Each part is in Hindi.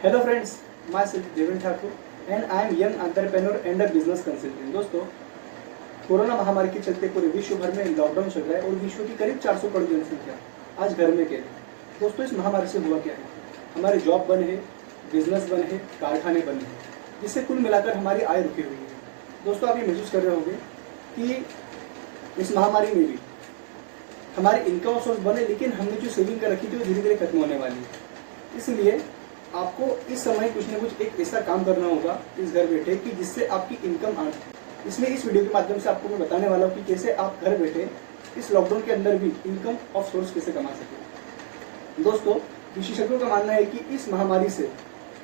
Hello friends, myself Devin Thakur and I am young entrepreneur and a business consultant। दोस्तों, कोरोना महामारी के चलते पूरे विश्व भर में लॉकडाउन चल रहा है और विश्व की करीब 400 करोड़ जनसंख्या आज घर में कैद है। दोस्तों, इस महामारी से हुआ क्या है? हमारे जॉब बंद है, बिजनेस बंद है, कारखाने बंद है, जिससे कुल मिलाकर हमारी आय रुकी हुई है। दोस्तों, आप ये महसूस कर रहे होंगे कि इस महामारी में भी हमारी इनकम सोर्स बने, लेकिन हमने जो सेविंग कर रखी थी वो धीरे धीरे खत्म होने वाली है। इसलिए आपको इस समय कुछ न कुछ एक ऐसा काम करना होगा इस घर बैठे कि जिससे आपकी इनकम आए। इसलिए इस वीडियो के माध्यम से आपको मैं बताने वाला हूँ कि कैसे आप घर बैठे इस लॉकडाउन के अंदर भी इनकम ऑफ सोर्स कैसे कमा सके। दोस्तों, विशेषज्ञों का मानना है कि इस महामारी से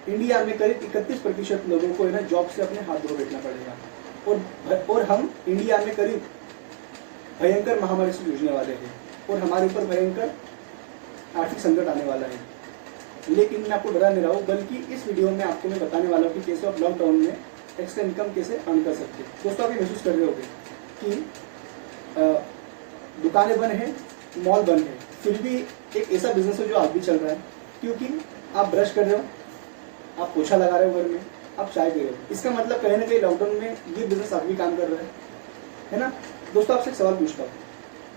इंडिया में करीब 31% लोगों को ना जॉब से अपने हाथ धो बैठना पड़ेगा और हम इंडिया में करीब भयंकर महामारी से जूझने वाले हैं और हमारे ऊपर भयंकर आर्थिक संकट आने वाला है। लेकिन मैं आपको डरा नहीं रहा हूँ, बल्कि इस वीडियो में आपको मैं बताने वाला हूँ कि कैसे आप लॉकडाउन में एक्स्ट्रा इनकम कैसे अर्न कर सकते हैं। दोस्तों, आप ये महसूस कर रहे होंगे कि दुकानें बंद हैं, मॉल बंद है, फिर भी एक ऐसा बिजनेस है जो आज भी चल रहा है, क्योंकि आप ब्रश कर रहे हो, आप पोछा लगा रहे हो घर में, आप चाय पी रहे हो। इसका मतलब कहीं ना कहीं लॉकडाउन में ये बिजनेस आज भी काम कर रहा है ना। दोस्तों, आपसे एक सवाल पूछता हूँ,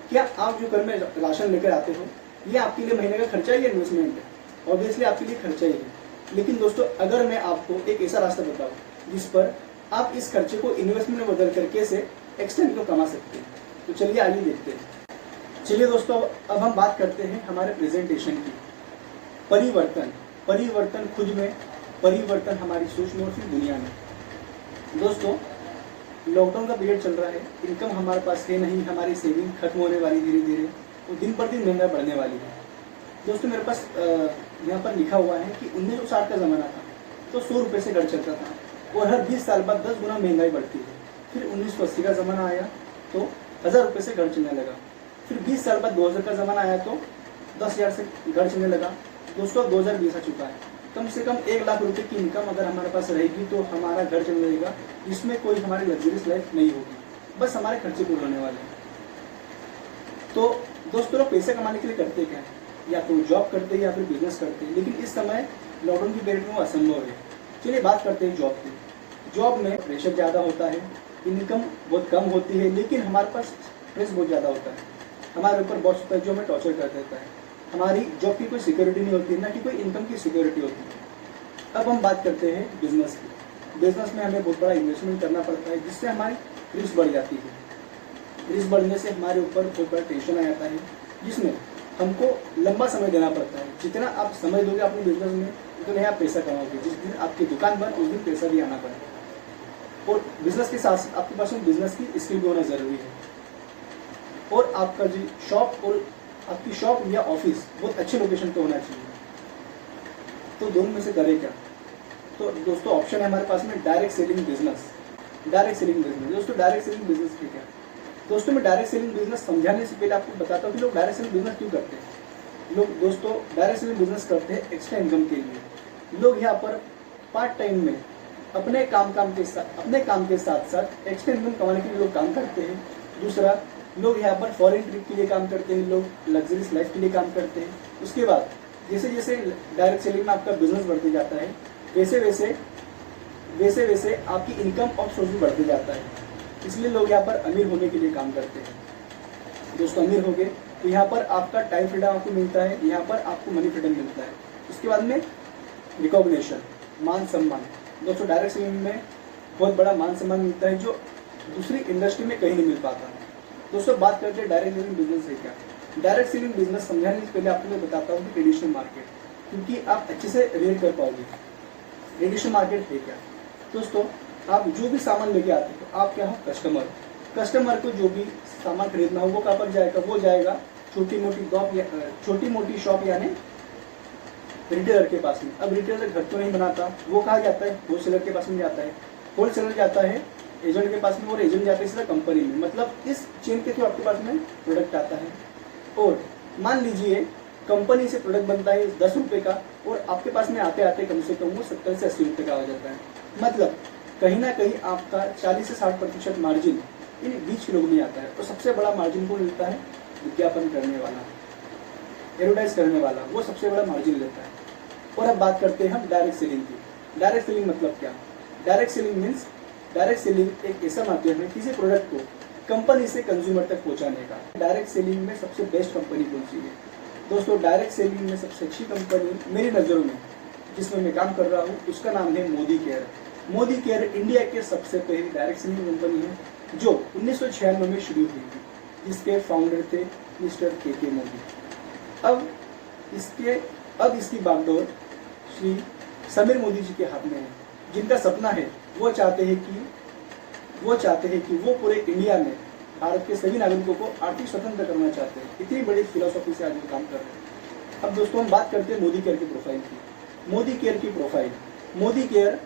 क्या आप जो घर में राशन लेकर आते हो ये आपके लिए महीने का खर्चा है या इन्वेस्टमेंट है? ऑब्वियसली आपके लिए खर्चा ही है। लेकिन दोस्तों, अगर मैं आपको एक ऐसा रास्ता बताऊं जिस पर आप इस खर्चे को इन्वेस्टमेंट में बदल कर कैसे एक्स्ट्रा इनकम कमा सकते हैं, तो चलिए आगे देखते हैं। चलिए दोस्तों, अब हम बात करते हैं हमारे प्रेजेंटेशन की। परिवर्तन खुद में, परिवर्तन हमारी सोच में और फिर दुनिया में। दोस्तों, लॉकडाउन का पीरियड चल रहा है, इनकम हमारे पास है नहीं, हमारी सेविंग खत्म होने वाली धीरे धीरे और दिन पर दिन महंगाई बढ़ने वाली है। दोस्तों, मेरे पास यहाँ पर लिखा हुआ है कि 1960 का ज़माना था तो 100 रुपये से घर चलता था और हर 20 साल बाद 10 गुना महंगाई बढ़ती है। फिर 1980 का ज़माना आया तो 1000 रुपये से घर चलने लगा। फिर 20 साल बाद 2000 का ज़माना आया तो 10,000 से घर चलने लगा। दोस्तों, 2020 आ चुका है। कम से कम 1 लाख रुपये की इनकम अगर हमारे पास रहेगी तो हमारा घर चल जाएगा, इसमें कोई हमारी लग्जरियस लाइफ नहीं होगी, बस हमारे खर्चे पूरे होने वाले हैं। तो दोस्तों, लोग पैसे कमाने के लिए करते क्या है? या तो जॉब करते हैं या फिर बिजनेस करते हैं, लेकिन इस समय लॉकडाउन की पीरियड में वो असंभव है। चलिए बात करते हैं जॉब की। जॉब में प्रेशर ज़्यादा होता है, इनकम बहुत कम होती है, लेकिन हमारे पास स्ट्रेस बहुत ज़्यादा होता है। हमारे ऊपर बॉस होता है जो हमें टॉर्चर कर देता है। हमारी जॉब की कोई सिक्योरिटी नहीं होती, ना कि कोई इनकम की सिक्योरिटी होती है। अब हम बात करते हैं बिजनेस की। बिजनेस में हमें बहुत बड़ा इन्वेस्टमेंट करना पड़ता है, जिससे हमारी रिस्क बढ़ जाती है। रिस्क बढ़ने से हमारे ऊपर बहुत बड़ा टेंशन आ जाता है, जिसमें हमको लंबा समय देना पड़ता है। जितना आप समय दोगे अपने बिजनेस में, उतना आप पैसा कमाओगे। जिस दिन आपकी दुकान बंद, उस दिन पैसा भी आना पड़ेगा। और बिजनेस के साथ आपके पास में बिजनेस की स्किल भी होना जरूरी है। और आपका जो शॉप और आपकी शॉप या ऑफिस बहुत अच्छे लोकेशन पे होना चाहिए। तो दोनों में से करें क्या? तो दोस्तों, ऑप्शन है हमारे पास में direct selling business. Direct selling business दोस्तों, डायरेक्ट सेलिंग बिजनेस ठीक है। दोस्तों, मैं डायरेक्ट सेलिंग बिजनेस समझाने से पहले आपको बताता हूँ कि लोग डायरेक्ट सेलिंग बिजनेस क्यों करते हैं। लोग दोस्तों डायरेक्ट सेलिंग बिजनेस करते हैं एक्स्ट्रा इनकम के लिए। लोग यहाँ पर पार्ट टाइम में अपने काम के साथ साथ एक्स्ट्रा इनकम कमाने के लिए लोग काम करते हैं। दूसरा, लोग यहाँ पर फॉरेन ट्रिप के लिए काम करते हैं, लोग लग्जरियस लाइफ के लिए काम करते हैं। उसके बाद जैसे जैसे डायरेक्ट सेलिंग में आपका बिजनेस बढ़ते जाता है, वैसे वैसे आपकी इनकम और सोर्स भी बढ़ते जाता है। इसलिए लोग यहाँ पर अमीर होने के लिए काम करते हैं। दोस्तों, अमीर हो गए तो यहाँ पर आपका टाइम फ्रीडम आपको मिलता है, यहाँ पर आपको मनी फ्रीडम मिलता है। उसके बाद में रिकॉग्निशन, मान सम्मान। दोस्तों, डायरेक्ट सेलिंग में बहुत बड़ा मान सम्मान मिलता है जो दूसरी इंडस्ट्री में कहीं नहीं मिल पाता। दोस्तों, बात करते हैं डायरेक्ट सेलिंग बिजनेस है क्या। डायरेक्ट सेलिंग बिजनेस समझाने से पहले आपको मैं बताता हूँ कि ट्रेडिशनल मार्केट, क्योंकि आप अच्छे से रीड कर पाओगे ट्रेडिशनल मार्केट है क्या। दोस्तों, आप जो भी सामान लेके आते हो, आप क्या हो? कस्टमर को जो भी सामान खरीदना हो वो कहाँ पर जाएगा? वो जाएगा छोटी मोटी शॉप यानी रिटेलर के पास में। अब रिटेलर घर तो नहीं बनाता, वो कहाँ जाता है? होलसेलर के पास में जाता है। होलसेलर जाता है एजेंट के पास में और एजेंट जाता है सीधा कंपनी में। मतलब इस चेन के थ्रू आपके पास में प्रोडक्ट आता है। और मान लीजिए कंपनी से प्रोडक्ट बनता है 10 रुपये का और आपके पास में आते आते कम से कम वो 70 से 80 रुपये का हो जाता है। मतलब कहीं ना कहीं आपका 40 से 60% मार्जिन इन बीच के लोगों में आता है। और सबसे बड़ा मार्जिन को मिलता है विज्ञापन करने वाला, एडवर्टाइज करने वाला, वो सबसे बड़ा मार्जिन लेता है। और अब बात करते हैं हम डायरेक्ट सेलिंग की। डायरेक्ट सेलिंग मतलब क्या? Direct selling means, direct selling एक ऐसा माध्यम है किसी प्रोडक्ट को कंपनी से कंज्यूमर तक पहुंचाने का। डायरेक्ट सेलिंग में सबसे बेस्ट कंपनी कौन सी है? दोस्तों, डायरेक्ट सेलिंग में सबसे अच्छी कंपनी मेरी नज़रों में जिसमें मैं काम कर रहा हूँ उसका नाम है Modi care. Modi care India के सबसे पहली डायरेक्ट सेलिंग कंपनी है जो 1996 में शुरू हुई थी, जिसके फाउंडर थे मिस्टर के मोदी। अब इसकी बागडोर श्री समीर मोदी जी के हाथ में है, जिनका सपना है वो चाहते हैं कि वो पूरे इंडिया में भारत के सभी नागरिकों को आर्थिक स्वतंत्र करना चाहते हैं। इतनी बड़ी फिलोसॉफी से आज वो काम कर रहे हैं। अब दोस्तों, हम बात करते हैं मोदी केयर की प्रोफाइल की। मोदी केयर की profile, Modi care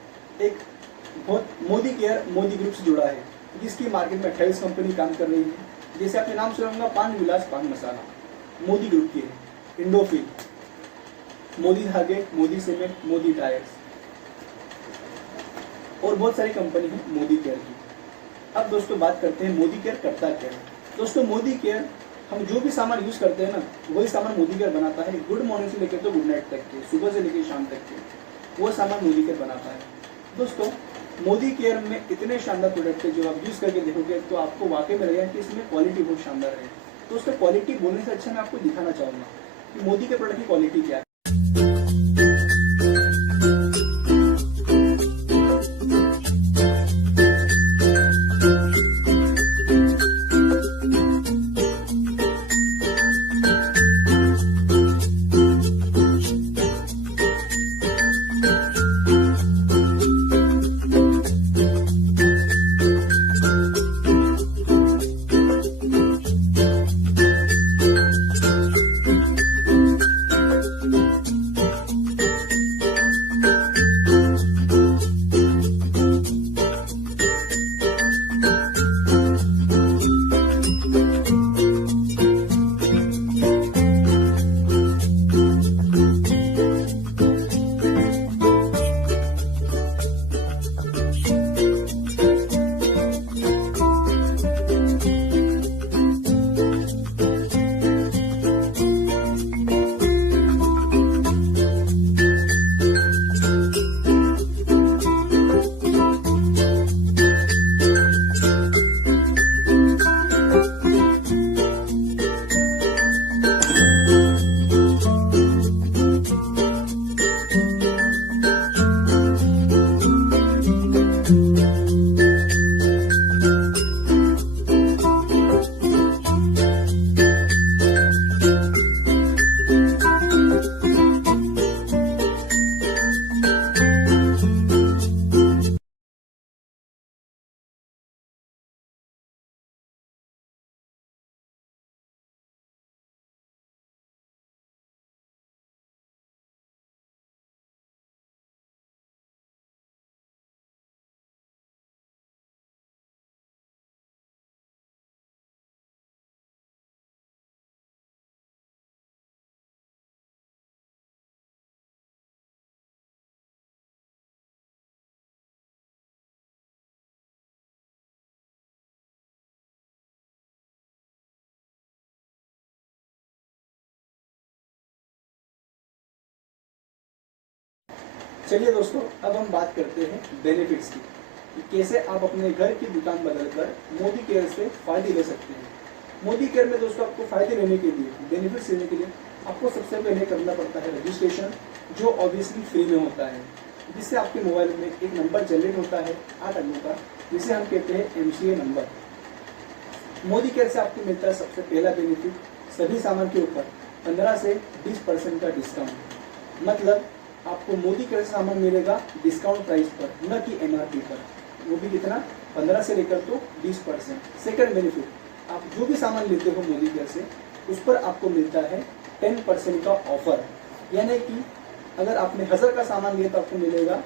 Modi group से जुड़ा है, जिसकी मार्केट में 28 कंपनी काम कर रही है। जैसे आपने नाम सुना होगा, पान विलास पान मसाला मोदी ग्रुप की है, इंडोफिल, मोदी धागे, मोदी सीमेंट, मोदी टायर्स और बहुत सारी कंपनी है मोदी केयर की। अब दोस्तों बात करते हैं मोदी केयर करता क्या है। दोस्तों, मोदी केयर हम जो भी सामान यूज करते हैं ना, वही सामान मोदी केयर बनाता है। गुड मॉर्निंग से लेकर तो गुड नाइट तक के, सुबह से लेकर शाम तक के, वो सामान मोदी केयर बनाता है। दोस्तों, मोदी केयर में इतने शानदार प्रोडक्ट है, जो आप यूज करके देखोगे तो आपको वाकई में लगेगा कि इसमें क्वालिटी बहुत शानदार है। तो उसका क्वालिटी बोलने से अच्छा मैं आपको दिखाना चाहूंगा कि मोदी के प्रोडक्ट की क्वालिटी क्या है। चलिए दोस्तों, अब हम बात करते हैं बेनिफिट्स की, कि कैसे आप अपने घर की दुकान बदलकर मोदी केयर से फायदे ले सकते हैं। मोदी केयर में दोस्तों आपको फायदे लेने के लिए, बेनिफिट्स लेने के लिए आपको सबसे पहले करना पड़ता है रजिस्ट्रेशन, जो ऑब्वियसली फ्री में होता है, जिससे आपके मोबाइल में एक नंबर जनरेट होता है 8 अंकों का, जिसे हम कहते हैं MCA नंबर। मोदी केयर से आपको मिलता है सबसे पहला बेनिफिट, सभी सामान के ऊपर 15 से 20% का डिस्काउंट। मतलब आपको मोदी केयर से सामान मिलेगा डिस्काउंट प्राइस पर, न कि MRP पर। वो भी कितना? 15 से लेकर तो 20%। सेकंड बेनिफिट, आप जो भी सामान लेते हो मोदी केयर से, उस पर आपको मिलता है 10% का ऑफर। यानी कि अगर आपने 1000 का सामान लिया तो आपको मिलेगा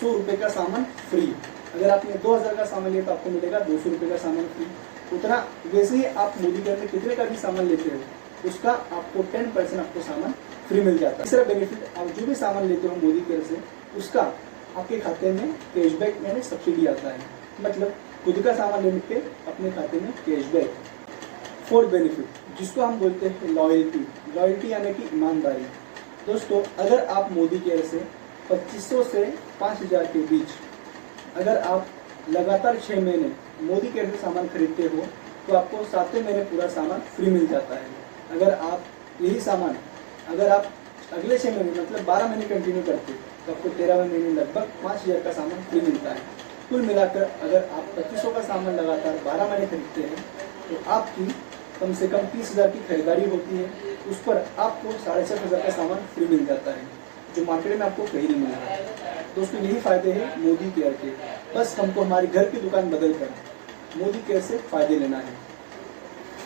100 रुपये का सामान फ्री। अगर आपने 2000 का सामान लिया तो आपको मिलेगा 200 रुपये का सामान फ्री। उतना वैसे ही आप मोदी केयर में कितने का भी सामान लेते हो, उसका आपको 10% आपको सामान फ्री मिल जाता है। तीसरा बेनिफिट, आप जो भी सामान लेते हो मोदी केयर से, उसका आपके खाते में कैशबैक यानी सब्सिडी आता है। मतलब खुद का सामान लेने पे अपने खाते में कैशबैक। फोर्थ बेनिफिट, जिसको हम बोलते हैं लॉयल्टी। लॉयल्टी यानी कि ईमानदारी। दोस्तों अगर आप मोदी केयर से 2500 से 5000 के बीच अगर आप लगातार 6 महीने मोदी केयर से सामान खरीदते हो तो आपको 7वें महीने पूरा सामान फ्री मिल जाता है। अगर आप यही सामान अगर आप अगले 6 महीने मतलब 12 महीने कंटिन्यू करते तो आपको 13वें महीने लगभग 5000 का सामान फ्री मिलता है। कुल मिलाकर अगर आप 2500 का सामान लगातार 12 महीने खरीदते हैं तो आपकी कम से कम 30,000 की खरीदारी होती है, उस पर आपको 7,500 का सामान फ्री मिल जाता है, जो मार्केट में आपको कहीं नहीं मिल रहा है। दोस्तों यही फायदे हैं मोदी केयर के। बस हमको हमारे घर की दुकान बदल कर मोदी केयर से फायदे लेना है।